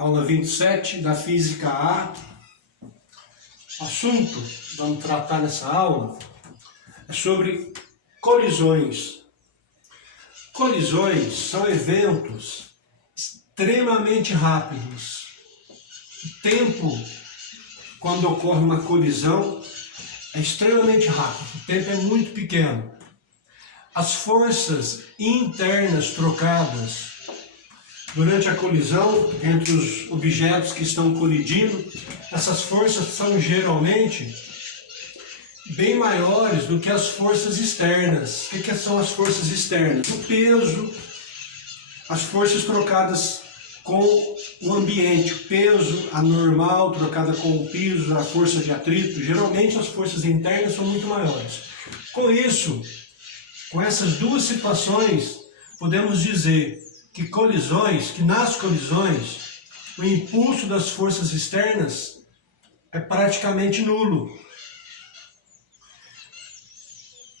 aula 27 da Física A. Assunto que vamos tratar nessa aula é sobre colisões. Colisões são eventos extremamente rápidos. O tempo, quando ocorre uma colisão, é extremamente rápido. O tempo é muito pequeno. As forças internas trocadas durante a colisão entre os objetos que estão colidindo, essas forças são geralmente bem maiores do que as forças externas. O que são as forças externas? O peso, as forças trocadas com o ambiente, o peso anormal trocada com o piso, a força de atrito. Geralmente as forças internas são muito maiores. Com isso, com essas duas situações, podemos dizer que nas colisões, o impulso das forças externas é praticamente nulo.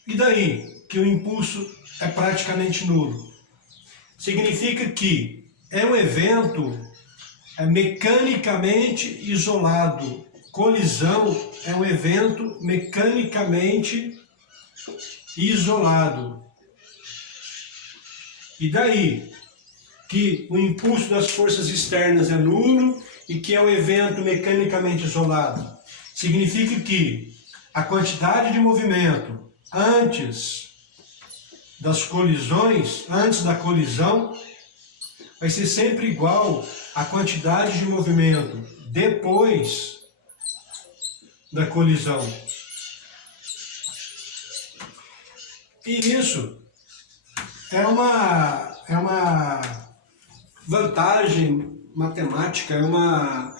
E daí que o impulso é praticamente nulo? Significa que é um evento mecanicamente isolado. Colisão é um evento mecanicamente isolado. E daí que o impulso das forças externas é nulo e que é um evento mecanicamente isolado? Significa que a quantidade de movimento antes das colisões, antes da colisão, vai ser sempre igual à quantidade de movimento depois da colisão. E isso é uma vantagem matemática, é uma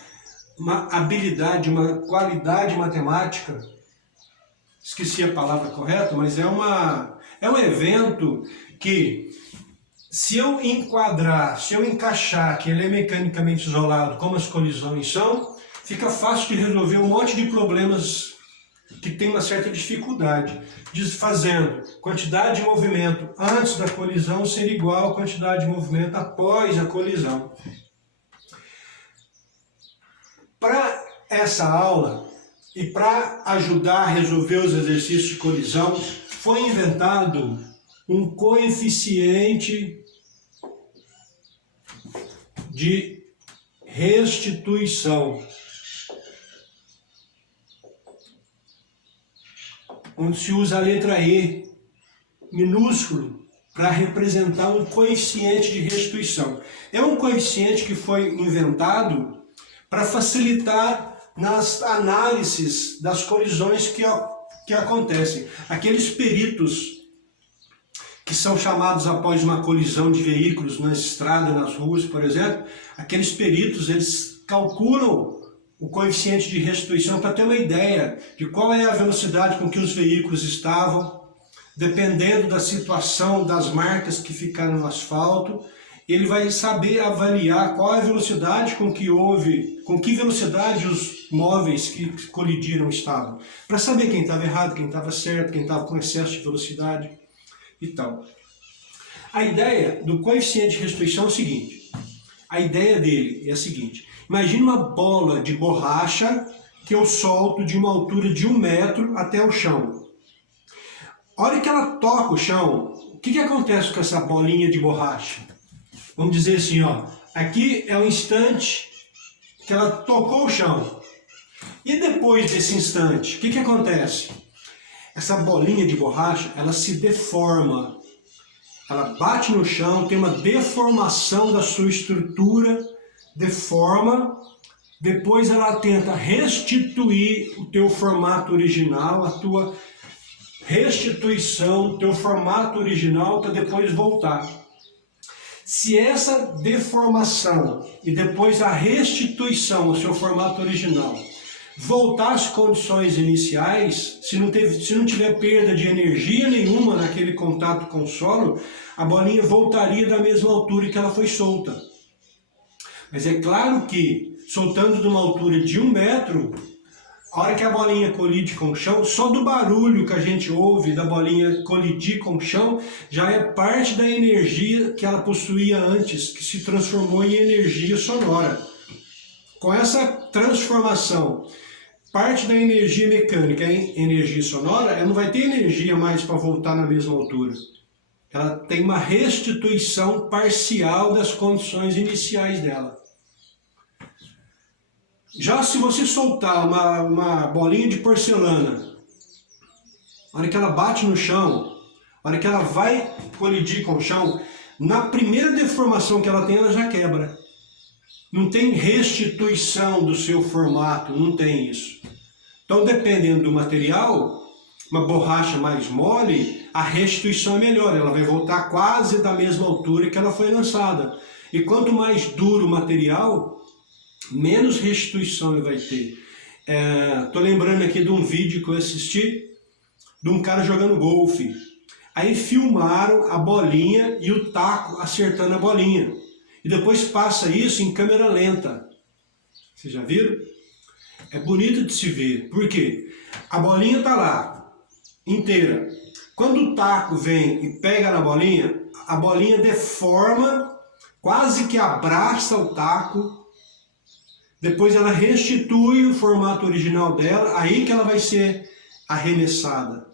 habilidade, uma qualidade matemática. Esqueci a palavra correta, mas é um evento que, se eu encaixar que ele é mecanicamente isolado, como as colisões são, fica fácil de resolver um monte de problemas que tem uma certa dificuldade, fazendo quantidade de movimento antes da colisão ser igual à quantidade de movimento após a colisão. Para essa aula e para ajudar a resolver os exercícios de colisão, foi inventado um coeficiente de restituição, onde se usa a letra E minúsculo para representar um coeficiente de restituição. É um coeficiente que foi inventado para facilitar nas análises das colisões que acontecem. Aqueles peritos que são chamados após uma colisão de veículos na estrada, nas ruas, por exemplo, aqueles peritos, eles calculam o coeficiente de restituição para ter uma ideia de qual é a velocidade com que os veículos estavam, dependendo da situação das marcas que ficaram no asfalto. Ele vai saber avaliar qual é a velocidade com que velocidade os móveis que colidiram estavam, para saber quem estava errado, quem estava certo, quem estava com excesso de velocidade e tal. A ideia do coeficiente de restituição é o seguinte, a ideia dele é a seguinte: imagine uma bola de borracha que eu solto de uma altura de 1 metro até o chão. A hora que ela toca o chão, o que acontece com essa bolinha de borracha? Vamos dizer assim, aqui é o instante que ela tocou o chão. E depois desse instante, o que acontece? Essa bolinha de borracha, ela se deforma. Ela bate no chão, tem uma deformação da sua estrutura, deforma, depois ela tenta restituir o teu formato original, a tua restituição, o teu formato original, para depois voltar. Se essa deformação e depois a restituição ao seu formato original voltar às condições iniciais, se não tiver perda de energia nenhuma naquele contato com o solo, a bolinha voltaria da mesma altura que ela foi solta. Mas é claro que, soltando de uma altura de 1 metro, a hora que a bolinha colide com o chão, só do barulho que a gente ouve da bolinha colidir com o chão, já é parte da energia que ela possuía antes, que se transformou em energia sonora. Com essa transformação, parte da energia mecânica em energia sonora, ela não vai ter energia mais para voltar na mesma altura. Ela tem uma restituição parcial das condições iniciais dela. Já se você soltar uma bolinha de porcelana, a hora que ela bate no chão, a hora que ela vai colidir com o chão, na primeira deformação que ela tem, ela já quebra. Não tem restituição do seu formato, não tem isso. Então, dependendo do material, uma borracha mais mole, a restituição é melhor, ela vai voltar quase da mesma altura que ela foi lançada. E quanto mais duro o material, menos restituição ele vai ter. Tô lembrando aqui de um vídeo que eu assisti, de um cara jogando golfe. Aí filmaram a bolinha e o taco acertando a bolinha. E depois passa isso em câmera lenta. Vocês já viram? É bonito de se ver. Por quê? A bolinha está lá, inteira. Quando o taco vem e pega na bolinha, a bolinha deforma, quase que abraça o taco. Depois ela restitui o formato original dela, aí que ela vai ser arremessada.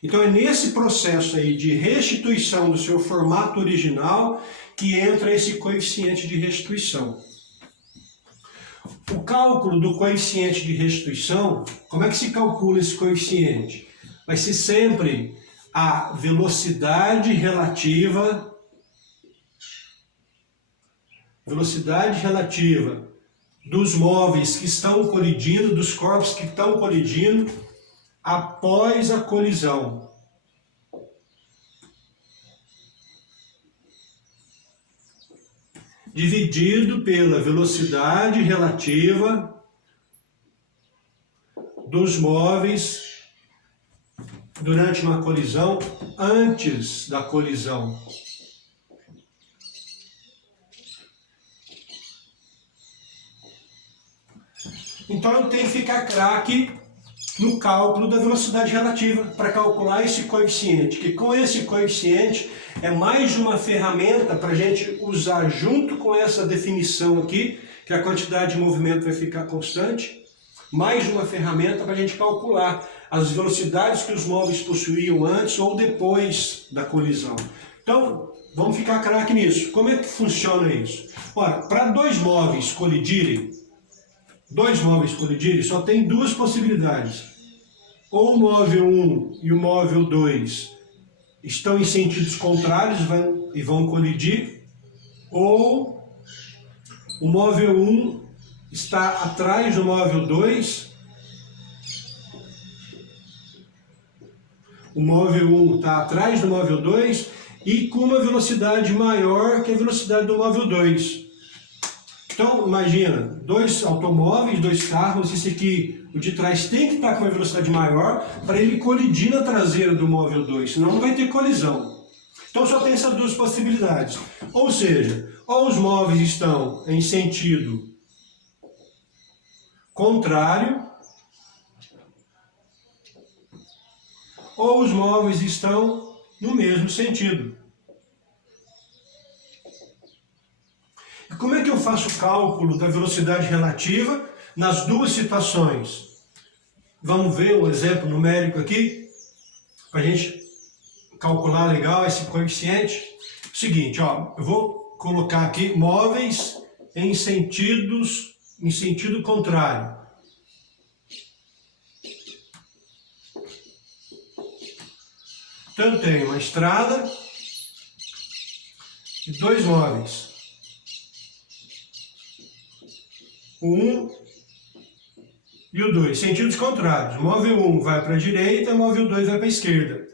Então é nesse processo aí de restituição do seu formato original que entra esse coeficiente de restituição. O cálculo do coeficiente de restituição, como é que se calcula esse coeficiente? Vai ser sempre a velocidade relativa dos móveis que estão colidindo, dos corpos que estão colidindo após a colisão. Dividido pela velocidade relativa dos móveis durante uma colisão, antes da colisão. Então eu tenho que ficar craque no cálculo da velocidade relativa para calcular esse coeficiente, que com esse coeficiente é mais uma ferramenta para a gente usar junto com essa definição aqui, que a quantidade de movimento vai ficar constante, mais uma ferramenta para a gente calcular as velocidades que os móveis possuíam antes ou depois da colisão. Então, vamos ficar craque nisso. Como é que funciona isso? Ora, para dois móveis colidirem, só tem duas possibilidades. Ou o móvel 1 e o móvel 2 estão em sentidos contrários e vão colidir, ou o móvel 1 está atrás do móvel 2, o móvel 1 está atrás do móvel 2 e com uma velocidade maior que a velocidade do móvel 2. Então, imagina, dois automóveis, dois carros, esse aqui, o de trás tem que estar com uma velocidade maior para ele colidir na traseira do móvel 2, senão não vai ter colisão. Então só tem essas duas possibilidades. Ou seja, ou os móveis estão em sentido contrário, ou os móveis estão no mesmo sentido. E como é que eu faço o cálculo da velocidade relativa nas duas situações? Vamos ver um exemplo numérico aqui, para a gente calcular legal esse coeficiente. Seguinte, ó, eu vou colocar aqui móveis em sentido contrário. Então eu tenho uma estrada e dois móveis. O 1 e o 2, sentidos contrários. O móvel 1 vai para a direita, o móvel 2 vai para a esquerda.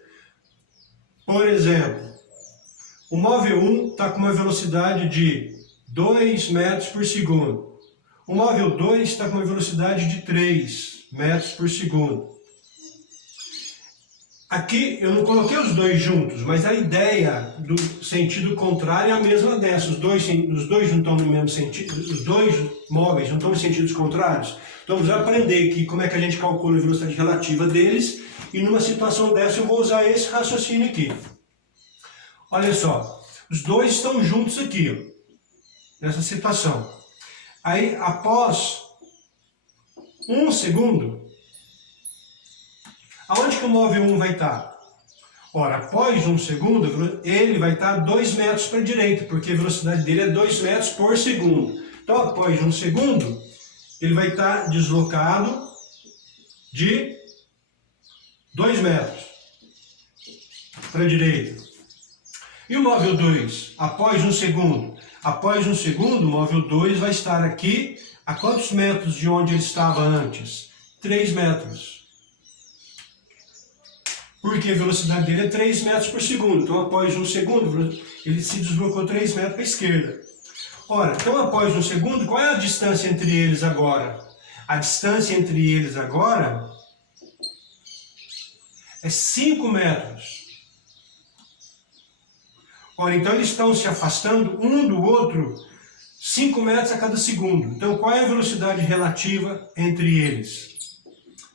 Por exemplo, o móvel 1 está com uma velocidade de 2 metros por segundo. O móvel 2 está com uma velocidade de 3 metros por segundo. Aqui eu não coloquei os dois juntos, mas a ideia do sentido contrário é a mesma dessa. Os dois não estão no mesmo sentido, os dois móveis não estão em sentidos contrários. Então vamos aprender aqui como é que a gente calcula a velocidade relativa deles, e numa situação dessa eu vou usar esse raciocínio aqui. Olha só, os dois estão juntos aqui, ó, nessa situação. Aí, após 1 segundo, aonde que o móvel 1 vai estar? Ora, após 1 segundo, ele vai estar 2 metros para a direita, porque a velocidade dele é 2 metros por segundo. Então, após 1 segundo, ele vai estar deslocado de 2 metros para a direita. E o móvel 2, após 1 segundo? Após 1 segundo, o móvel 2 vai estar aqui a quantos metros de onde ele estava antes? 3 metros. Porque a velocidade dele é 3 metros por segundo. Então, após 1 segundo, ele se deslocou 3 metros para a esquerda. Ora, então após 1 segundo, qual é a distância entre eles agora? A distância entre eles agora é 5 metros. Ora, então eles estão se afastando um do outro 5 metros a cada segundo. Então, qual é a velocidade relativa entre eles?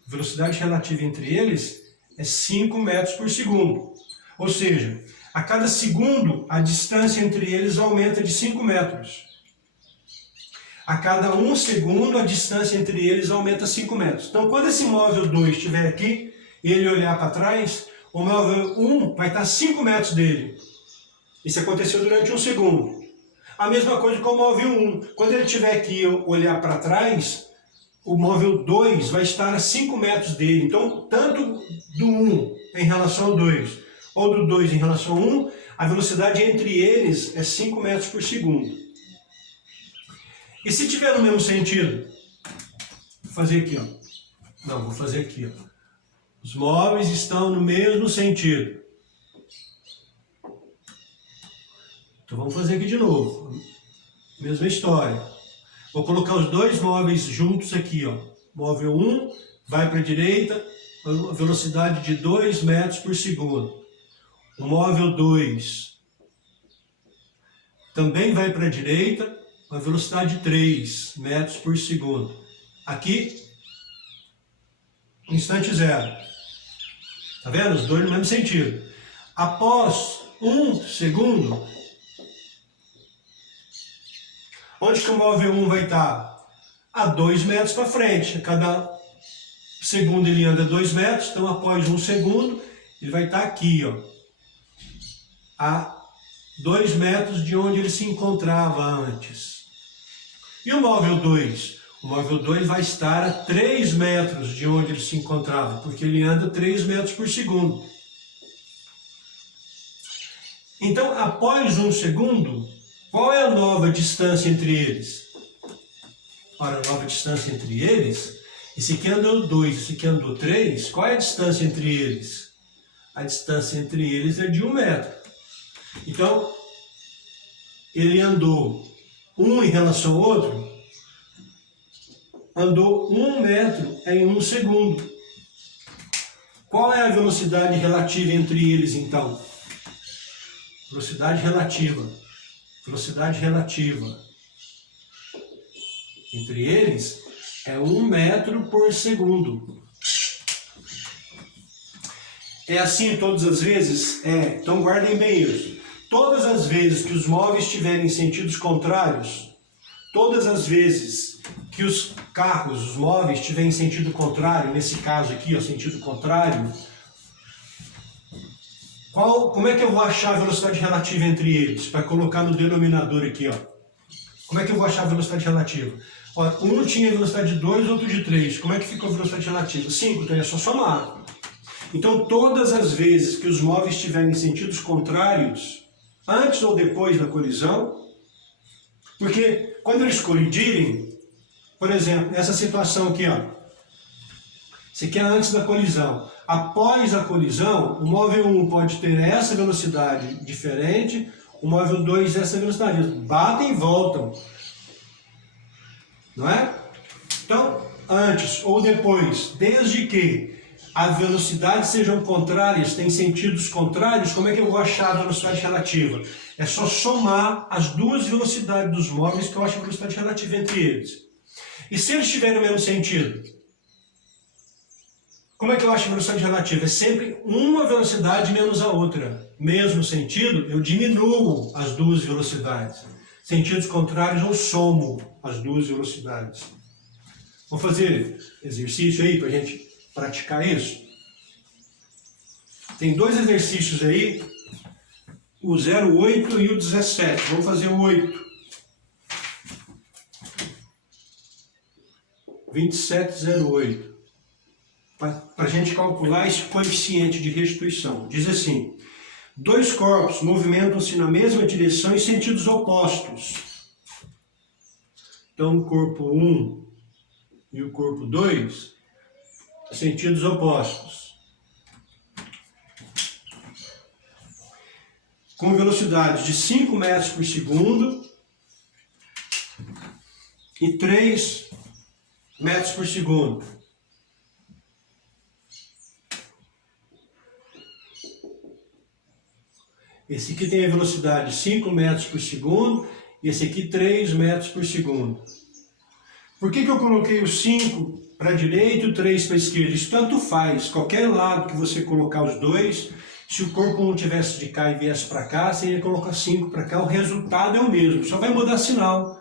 A velocidade relativa entre eles é 5 metros por segundo. Ou seja, a cada segundo, a distância entre eles aumenta de 5 metros. A cada 1 segundo, a distância entre eles aumenta 5 metros. Então, quando esse móvel 2 estiver aqui, e ele olhar para trás, o móvel 1 vai estar 5 metros dele. Isso aconteceu durante 1 segundo. A mesma coisa com o móvel 1. Quando ele estiver aqui e olhar para trás, o móvel 2 vai estar a 5 metros dele. Então, tanto do 1 em relação ao 2, ou do 2 em relação ao 1, a velocidade entre eles é 5 metros por segundo. E se tiver no mesmo sentido? Vou fazer aqui, ó. Não, vou fazer aqui, ó. Os móveis estão no mesmo sentido. Então vamos fazer aqui de novo. Mesma história. Vou colocar os dois móveis juntos aqui, ó. Móvel 1 vai para a direita, a velocidade de 2 metros por segundo. O móvel 2 também vai para a direita, a velocidade de 3 metros por segundo. Aqui, instante zero. Tá vendo? Os dois no mesmo sentido. Após 1 segundo, onde que o móvel 1 vai estar? A 2 metros para frente. A cada segundo ele anda 2 metros, então após 1 segundo, ele vai estar aqui, ó, a 2 metros de onde ele se encontrava antes. E o móvel 2? O móvel 2 vai estar a 3 metros de onde ele se encontrava, porque ele anda 3 metros por segundo. Então, após 1 segundo, qual é a nova distância entre eles? Ora, a nova distância entre eles, esse aqui andou 2, esse aqui andou 3, qual é a distância entre eles? A distância entre eles é de 1 metro. Então, ele andou 1 em relação ao outro, andou 1 metro em 1 segundo. Qual é a velocidade relativa entre eles, então? Velocidade relativa. Velocidade relativa entre eles é 1 metro por segundo. É assim todas as vezes? É. Então guardem bem isso. Todas as vezes que os móveis tiverem sentidos contrários, todas as vezes que os carros, os móveis tiverem sentido contrário, nesse caso aqui, ó, sentido contrário, como é que eu vou achar a velocidade relativa entre eles? Para colocar no denominador aqui, ó. Como é que eu vou achar a velocidade relativa? Ó, um tinha velocidade de 2, outro de 3. Como é que ficou a velocidade relativa? 5, então é só somar. Então, todas as vezes que os móveis estiverem em sentidos contrários, antes ou depois da colisão, porque quando eles colidirem, por exemplo, essa situação aqui, ó. Isso aqui é antes da colisão. Após a colisão, o móvel 1 pode ter essa velocidade diferente, o móvel 2 essa velocidade. Eles batem e voltam. Não é? Então, antes ou depois, desde que as velocidades sejam contrárias, têm sentidos contrários, como é que eu vou achar a velocidade relativa? É só somar as duas velocidades dos móveis que eu acho a velocidade relativa entre eles. E se eles tiverem o mesmo sentido? Como é que eu acho a velocidade relativa? É sempre uma velocidade menos a outra. Mesmo sentido, eu diminuo as duas velocidades. sentidos contrários, eu somo as duas velocidades. Vamos fazer exercício aí para a gente praticar isso? Tem dois exercícios aí, o 08 e o 17. Vamos fazer o 8. 2708. Para a gente calcular esse coeficiente de restituição. Diz assim: dois corpos movimentam-se na mesma direção em sentidos opostos. Então, o corpo 1 e o corpo 2, sentidos opostos. Com velocidades de 5 metros por segundo e 3 metros por segundo. Esse aqui tem a velocidade de 5 metros por segundo e esse aqui 3 metros por segundo. Por que eu coloquei o 5 para a direita e o 3 para a esquerda? Isso tanto faz. Qualquer lado que você colocar os dois, se o corpo não tivesse de cá e viesse para cá, você ia colocar 5 para cá, o resultado é o mesmo. Só vai mudar sinal.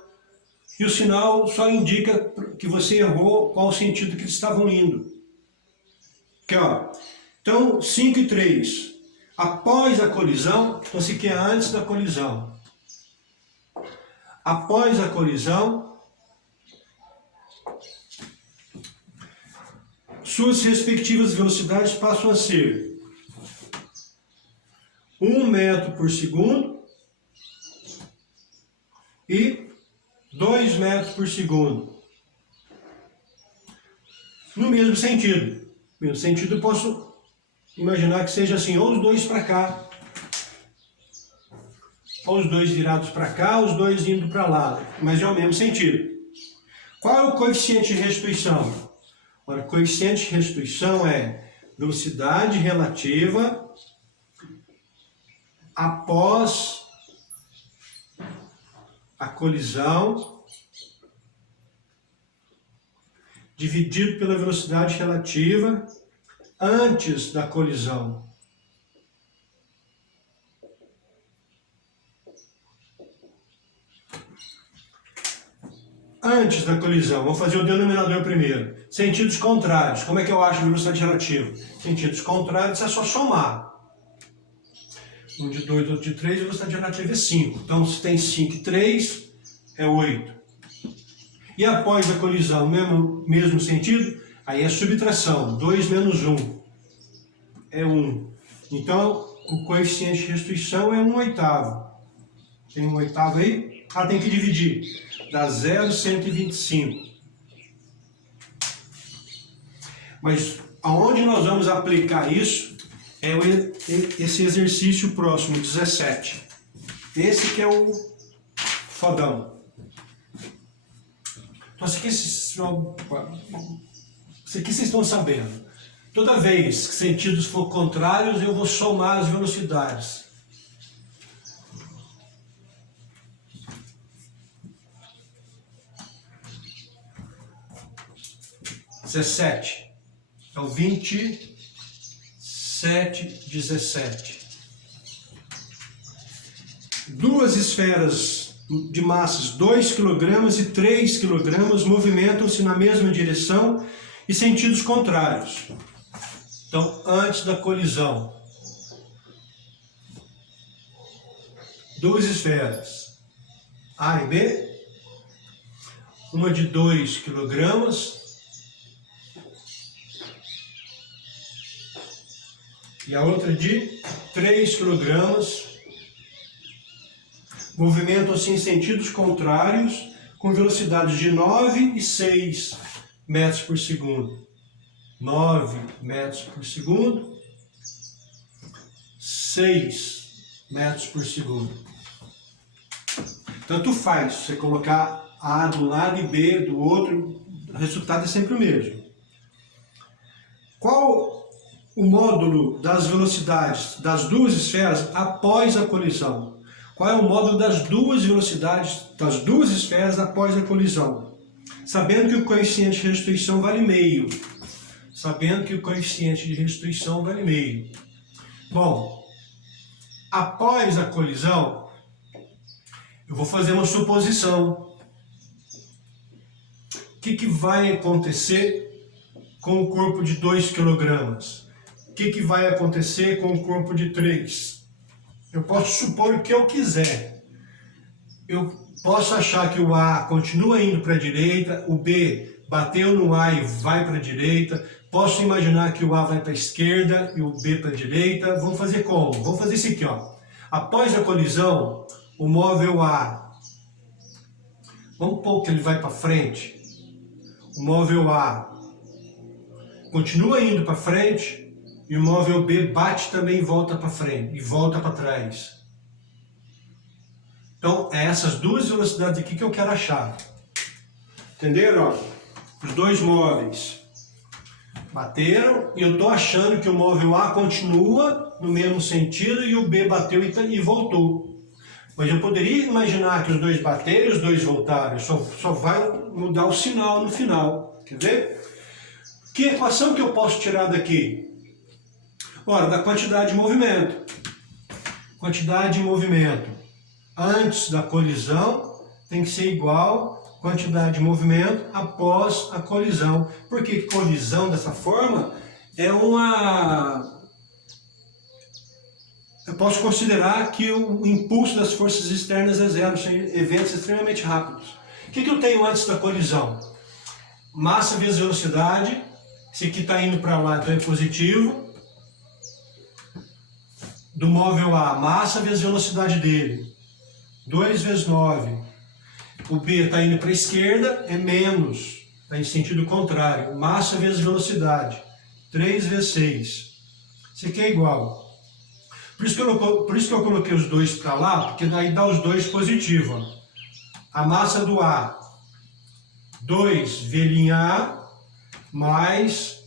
E o sinal só indica que você errou qual o sentido que eles estavam indo. Aqui, ó. Então, 5 e 3. Após a colisão, então esse aqui é antes da colisão. Após a colisão, suas respectivas velocidades passam a ser 1 metro por segundo e 2 metros por segundo. No mesmo sentido. No mesmo sentido, eu posso imaginar que seja assim, ou os dois para cá, ou os dois virados para cá, ou os dois indo para lá, mas é o mesmo sentido. Qual é o coeficiente de restituição? Ora, o coeficiente de restituição é velocidade relativa após a colisão dividido pela velocidade relativa antes da colisão. Antes da colisão, vamos fazer o denominador primeiro. Sentidos contrários. Como é que eu acho a velocidade relativa? Sentidos contrários é só somar. Um de 2, outro de 3, a velocidade relativa é 5. Então, se tem 5 e 3, é 8. E após a colisão, mesmo sentido, aí é subtração. 2 menos 1 é 1. Então, o coeficiente de restituição é 1/8. Tem 1/8 aí? Ah, tem que dividir. Dá 0,125. Mas aonde nós vamos aplicar isso é esse exercício próximo, 17. Esse que é o fodão. Então, isso aqui vocês estão sabendo. Toda vez que sentidos for contrários, eu vou somar as velocidades. Então, 27, 17. Duas esferas de massas 2 kg e 3 kg movimentam-se na mesma direção e sentidos contrários. Então, antes da colisão, duas esferas, A e B, uma de 2 kg e a outra de 3 kg, movimentam-se em sentidos contrários com velocidades de 9 e 6 metros por segundo. 9 metros por segundo, 6 metros por segundo. Tanto faz, você colocar A de um lado e B do outro, o resultado é sempre o mesmo. Qual o módulo das velocidades das duas esferas após a colisão? Qual é o módulo das duas velocidades das duas esferas após a colisão? Sabendo que o coeficiente de restituição vale meio. Bom, após a colisão, Eu vou fazer uma suposição. O que vai acontecer com o corpo de 2 kg? O que vai acontecer com o corpo de 3? Eu posso supor o que eu quiser. Eu posso achar que o A continua indo para a direita, o B bateu no A e vai para a direita. Posso imaginar que o A vai para a esquerda e o B para a direita. Vamos fazer como? Vamos fazer isso aqui, ó. Após a colisão, o móvel A, vamos supor que ele vai para frente. O móvel A continua indo para frente e o móvel B bate também e volta para frente e volta para trás. Então, é essas duas velocidades aqui que eu quero achar. Entenderam? Os dois móveis bateram e eu estou achando que o móvel A continua no mesmo sentido e o B bateu e voltou. Mas eu poderia imaginar que os dois bateram e os dois voltaram. Só vai mudar o sinal no final. Quer ver? Que equação que eu posso tirar daqui? Ora, da quantidade de movimento. Quantidade de movimento antes da colisão tem que ser igual à quantidade de movimento após a colisão. Porque colisão dessa forma é uma... Eu posso considerar que o impulso das forças externas é zero, são eventos extremamente rápidos. O que eu tenho antes da colisão? Massa vezes velocidade. Esse aqui está indo para lá, então é positivo. Do móvel A, massa vezes velocidade dele. 2 vezes 9. O B está indo para a esquerda, é menos. Está em sentido contrário. Massa vezes velocidade. 3 vezes 6. Isso aqui é igual. Por isso que eu coloquei os dois para lá, porque daí dá os dois positivos. A massa do A, 2V' A, mais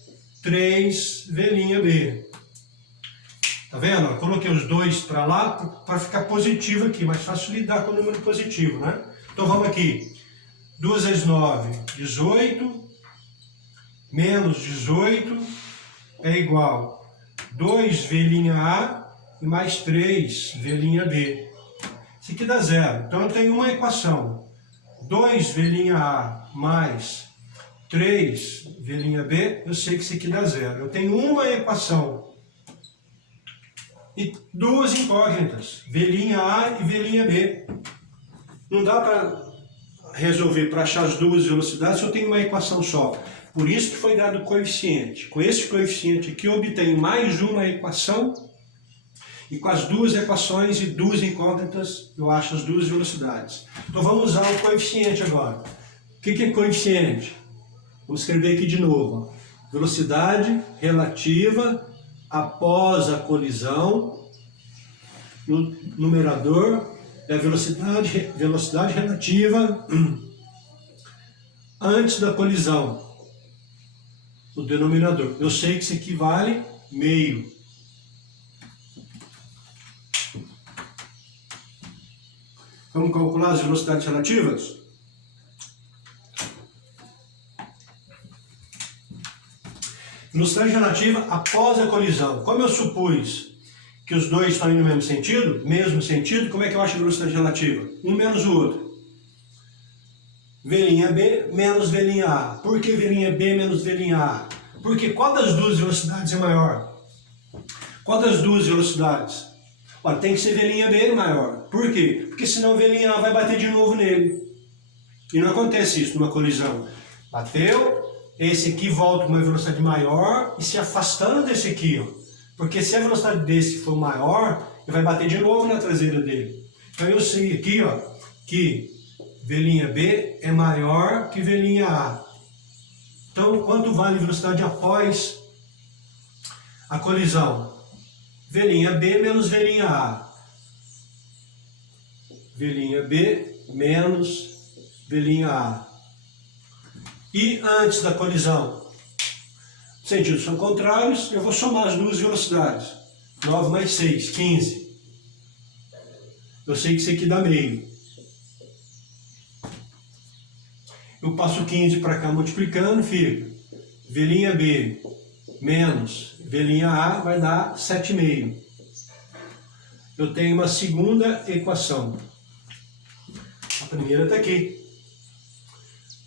3V' B. Tá vendo? Eu coloquei os dois para lá para ficar positivo aqui, mais fácil lidar com o número positivo, né? Então vamos aqui. 2 vezes 9, 18, menos 18 é igual 2V' A e mais 3V' B. Isso aqui dá zero. Então eu tenho uma equação. 2V' A mais 3V' B, eu sei que isso aqui dá zero. Eu tenho uma equação. E duas incógnitas, V' A e V' B. Não dá para resolver, para achar as duas velocidades, se eu tenho uma equação só. Por isso que foi dado o coeficiente. Com esse coeficiente aqui eu obtenho mais uma equação, e com as duas equações e duas incógnitas eu acho as duas velocidades. Então vamos usar o coeficiente agora. O que é coeficiente? Vamos escrever aqui de novo. Velocidade relativa após a colisão, no numerador é a velocidade relativa antes da colisão, no denominador. Eu sei que isso aqui vale meio. Vamos calcular as velocidades relativas? Velocidade relativa após a colisão. Como eu supus que os dois estão indo no mesmo sentido, como é que eu acho a velocidade relativa? Um menos o outro. V' B menos V' A. Por que V' B menos V' A? Porque qual das duas velocidades é maior? Qual das duas velocidades? Olha, tem que ser V' B maior. Por quê? Porque senão o V' A vai bater de novo nele. E não acontece isso numa colisão. Bateu, esse aqui volta com uma velocidade maior e se afastando desse aqui, ó. Porque se a velocidade desse for maior, ele vai bater de novo na traseira dele. Então eu sei aqui, ó, que V' B é maior que V' A. Então, quanto vale a velocidade após a colisão? V' B menos V' A. V' B menos V' A. E antes da colisão? Os sentidos são contrários, eu vou somar as duas velocidades. 9 mais 6, 15. Eu sei que isso aqui dá meio. Eu passo 15 para cá multiplicando, fica V' B menos V' A vai dar 7,5. Eu tenho uma segunda equação. A primeira está aqui.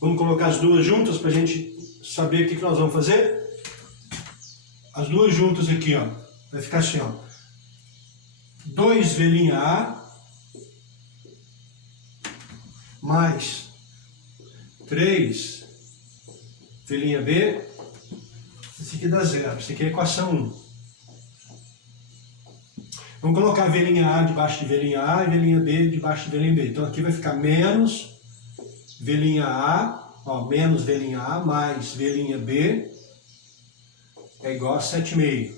Vamos colocar as duas juntas para a gente saber o que nós vamos fazer? As duas juntas aqui, ó. Vai ficar assim, ó. 2V' A mais 3V' B. Esse aqui dá zero. Esse aqui é a equação 1. Vamos colocar V' A debaixo de V' A e V' B debaixo de V' B. Então aqui vai ficar menos V' A, ó, menos V' A mais V' B é igual a 7,5.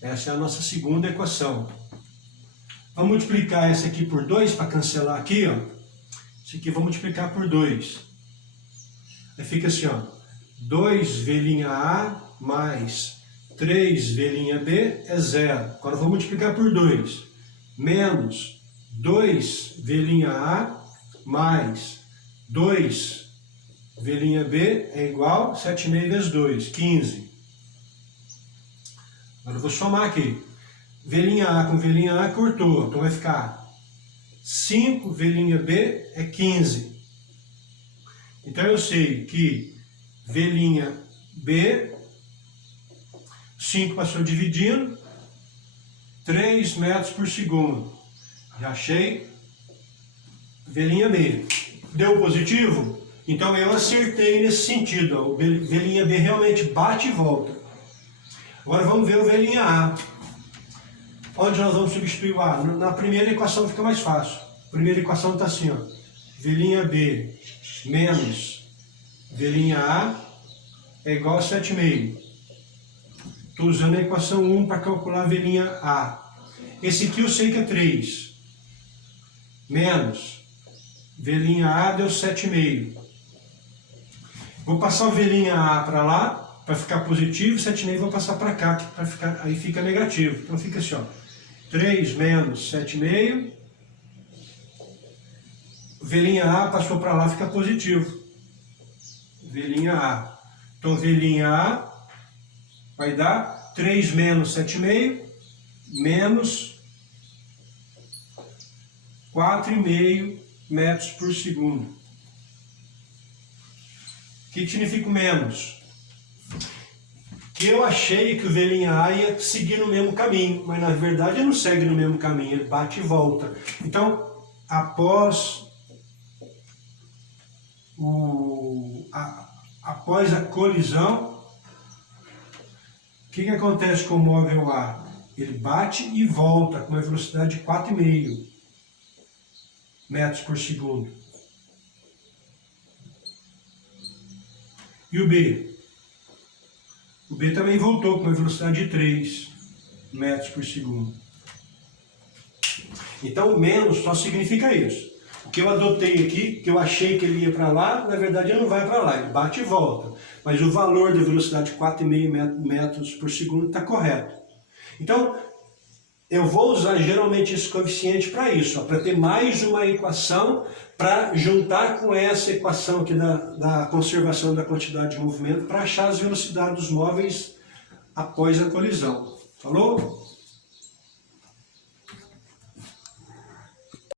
Essa é a nossa segunda equação. Vamos multiplicar essa aqui por 2 para cancelar aqui, ó. Isso aqui vou multiplicar por 2. Aí fica assim, ó. 2V' A mais 3V' B é zero. Agora eu vou multiplicar por 2. Menos 2V' A mais 2V' B é igual a 7,5 vezes 2, 15. Agora eu vou somar aqui. V' A com V' A cortou, então vai ficar 5V' B é 15. Então eu sei que V' B, 5 passou dividindo, 3 metros por segundo. Já achei V' B. Deu positivo? Então eu acertei nesse sentido. Ó. O V' B realmente bate e volta. Agora vamos ver o V' A. Onde nós vamos substituir o A? Na primeira equação fica mais fácil. A primeira equação está assim, ó. V' B menos V' A é igual a 7,5. Estou usando a equação 1 para calcular V' A. Esse aqui eu sei que é 3. Menos V' A deu 7,5. Vou passar o V' A para lá, para ficar positivo, 7,5 vou passar para cá, para ficar, aí fica negativo. Então fica assim, ó. 3 menos 7,5. V' A passou para lá, fica positivo. V' A. Então V' A vai dar 3 menos 7,5 menos 4,5 metros por segundo. O que significa o menos? Que eu achei que o V' A ia seguir no mesmo caminho, mas na verdade ele não segue no mesmo caminho, ele bate e volta. Então, após a colisão, o que acontece com o móvel A? Ele bate e volta com uma velocidade de 4,5 metros por segundo. E o B? O B também voltou com uma velocidade de 3 metros por segundo. Então, menos só significa isso. O que eu adotei aqui, que eu achei que ele ia para lá, na verdade ele não vai para lá, ele bate e volta. Mas o valor da velocidade de 4,5 metros por segundo está correto. Então, eu vou usar geralmente esse coeficiente para isso, para ter mais uma equação para juntar com essa equação aqui da conservação da quantidade de movimento para achar as velocidades dos móveis após a colisão. Falou?